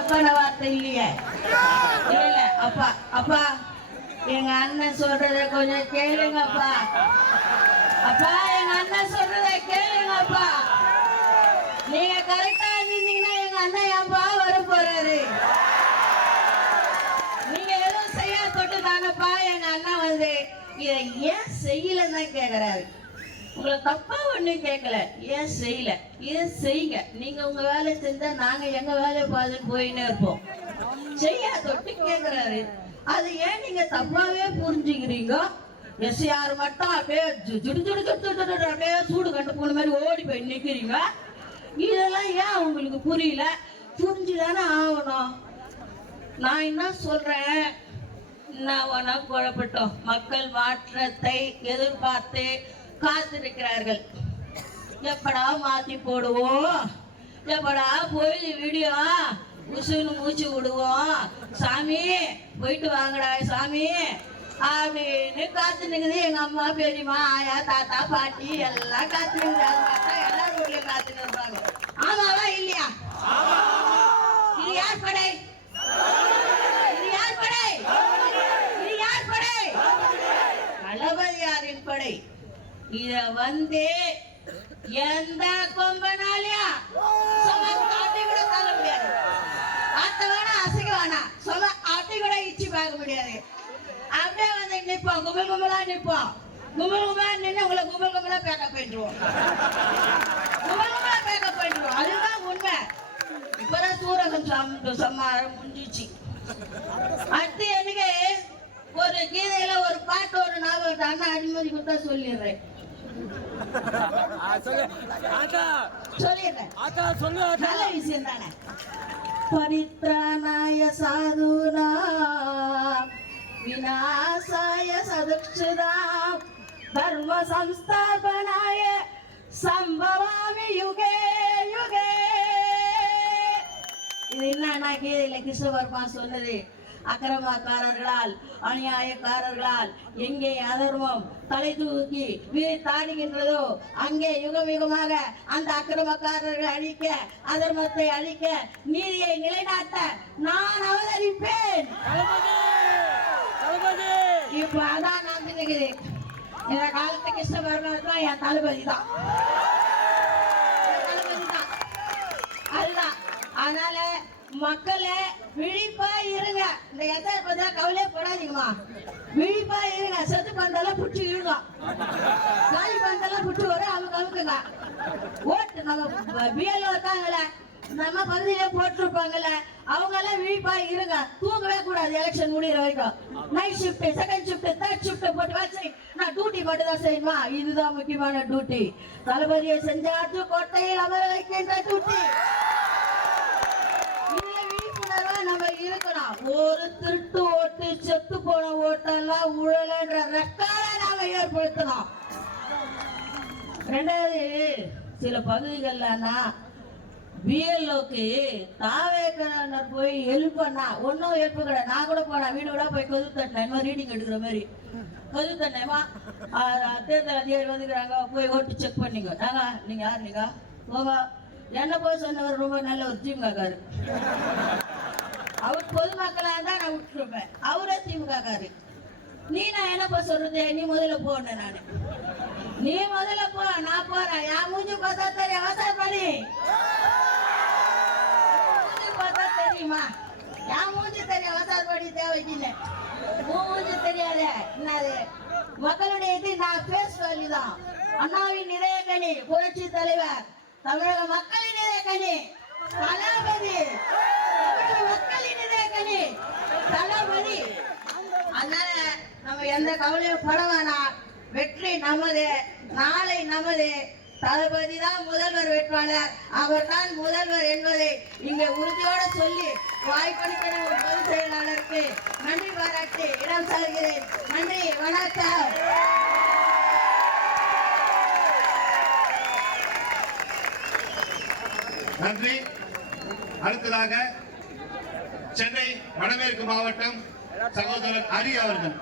தப்பான வார்த்தை இல்லையே இல்ல அப்பா அப்பா எங்க அண்ணன் சொல்றத கொஞ்சம் கேளுங்கப்பா. அப்பா எங்க அண்ணன் சொல்றத கேளுங்கப்பா. நீங்க கரெக்டா இருந்தீங்கன்னா எங்க அண்ணன் ஏன்பா வர போறாரு. நீங்க எதுவும் செய்ய தொட்டு தானப்பா எங்க அண்ணன் வந்து. இதை ஏன் செய்யலன்னு தான் கேக்குறாரு. உங்களை தப்பா ஒன்றும் கேட்கல ஏன் செய்யல? ஏன் செய்யுங்க? நீங்க உங்க வேலையை செஞ்சா நாங்க எங்க வேலையை பார்த்துட்டு போயின்னே இருப்போம். செய்யா தொட்டு கேக்குறாரு. அது ஏன் நீங்க தப்பாவே புரிஞ்சுக்கிறீங்க? எஸ்ஆர் மட்டும் அப்படியே சுடு சுடு சுடு சுடு அப்படியே சூடு கண்டு போன மாதிரி ஓடி போய் நிக்கிறீங்க. இதெல்லாம் ஏன் உங்களுக்கு புரியல? புரிஞ்சுதானே ஆகணும். நான் என்ன சொல்றேன்? என்ன குழப்பட்டோம் மக்கள் மாற்றத்தை எதிர்பார்த்து காத்திருக்கிறார்கள் எப்படா மாத்தி போடுவோம்? எப்படா போய் வீடியோ உசுன்னு மூச்சு விடுவோம்? சாமி போயிட்டு வாங்கடா சாமி. அப்படின்னு காத்து நிக்குது எங்க அம்மா பெரியம்மா ஆயா தாத்தா பாட்டி எல்லாம் காத்து பார்த்தா எல்லாரும் வீட்லயும் காத்து நிற்பாங்க ஆமாவா இல்லையா இது யார் படை இது யார் படை இது யார் படை தளபதியாரின் படை இத வந்து எந்த கொம்பனாலியா? சொல்ல காட்டி கூட தள்ள முடியாது. அத்த வேணா அசைக்க வேணாம் சொல்ல ஆட்டி கூட இச்சி பார்க்க முடியாது. அப்படியே வந்து நிப்போம். கும்பல் கும்பலா நிப்போம். கும்பல் கும்பலா நின்று உங்களை கும்பல் கும்பலா பேக்கப் பண்ணிடுவோம். கும்பல் கும்பலா பேக்கப் பண்ணிடுவோம். அதுதான் உண்மை. இப்பதான் சூரகம் சம் சம்மாரம் முடிஞ்சிச்சு. அடுத்து எனக்கு ஒரு கீதையில ஒரு பாட்டு ஒரு நாவல் அண்ணா அனுமதி கொடுத்தா சொல்லிடுறேன். சொல்லு நல்ல விஷயம் தானே பரித்ராணாய சாதுனா விநாசாய சதுக்ஷதா தர்ம சம்ஸ்தாபனாய சம்பவாமி யுகே யுகே இது என்ன கீதையில கிருஷ்ணபர்மா சொன்னது அக்கிரமக்காரர்களால் அநியாயக்காரர்களால் எங்கே அதர்மம் தலை தூக்கி வீர் தாடுகின்றதோ அங்கே யுகம் யுகமாக அந்த அக்கிரமக்காரர்களை அழிக்க அதர்மத்தை அழிக்க நீதியை நிலைநாட்ட நான் அவதரிப்பேன். இப்ப அதான் நான் நினைக்கிறேன் இந்த காலத்து என் தளபதி தான். என் தளபதி தான். அதுதான் அதனால மக்களே விழிப்பா இருங்க. இந்த எதை பத்தி கவலையே போடாதீங்கம்மா. விழிப்பா இருங்க. செத்து பந்தெல்லாம் புடிச்சு இருங்க காலி பந்தெல்லாம் புடிச்சு வர அவங்க அமுக்குங்க. ஓட்டு நம்ம பிஎல்ஓ இருக்காங்கல்ல நம்ம பகுதியில போட்டிருப்பாங்கல்ல அவங்க எல்லாம் விழிப்பா இருங்க. தூங்கவே கூடாது. எலெக்ஷன் முடிகிற வரைக்கும். Night shift second shift third shift போட்டு வச்சு நான் டியூட்டி மட்டும் தான் செய்யணுமா? இதுதான் முக்கியமான டியூட்டி தளபதியை செஞ்சாட்டு கோட்டையில் அமர வைக்கின்ற டியூட்டி நாம ரெண்டாவது சில பகுதிகள்லன்னா பிஎல்ஓக்கு தாவேக்கனர் போய் ஹெல்ப் பண்ணா ஒன்றும் ஹெல்ப் கிடையாது. நான் கூட போனேன். வீடு கூட போய் கொது தட்டினேன் ரீடிங் எடுக்கிற மாதிரி. கொது தட்டினேமா தேர்தல் அதிகாரி வந்துக்கிறாங்க. போய் ஓட்டு செக் பண்ணிங்க நாங்க நீங்க யார் நீங்க? போங்க. என்ன போய் சொன்னவர் ரொம்ப நல்ல ஒரு திமுகக்காரு. அவர் பொதுமக்களாக தான் நான் விட்டுருப்பேன். அவரே திமுகக்காரு. நீ நான் என்னப்பா சொல்றது? நீ முதல்ல போன நானு. நீ முதல்ல போ நான் போறேன். என் மூஞ்சி பார்த்தா தெரியும். அவசரம் பண்ணி மூஞ்சி பார்த்தா தெரியுமா? என் மூஞ்சி தெரியும். அவசரப்படி பண்ணி இல்லை உன் மூஞ்சி தெரியாதே. என்னது? மக்களுடைய இது நான் பேஸ் வேல்யூ தான். அண்ணாவின் இதயக்கணி புரட்சி தலைவர். தமிழக மக்களின் இதயக்கணி தளபதி. தமிழக மக்களின் இதயக்கணி கனி. எந்த கவலையும் பட வேணாம் வெற்றி நமது நாளை நமது. தளபதி தான் முதல்வர் வேட்பாளர். அவர் தான் முதல்வர் என்பதை இங்கே உறுதியோட சொல்லி வாய்ப்பளிக்கிற ஒரு பொதுச் செயலாளருக்கு நன்றி பாராட்டி இடம் சார்கிறேன் நன்றி வணக்கம். நன்றி. அடுத்ததாக சென்னை வடமேற்கு மாவட்டம் சகோதரர் ஹரி அவர்கள்.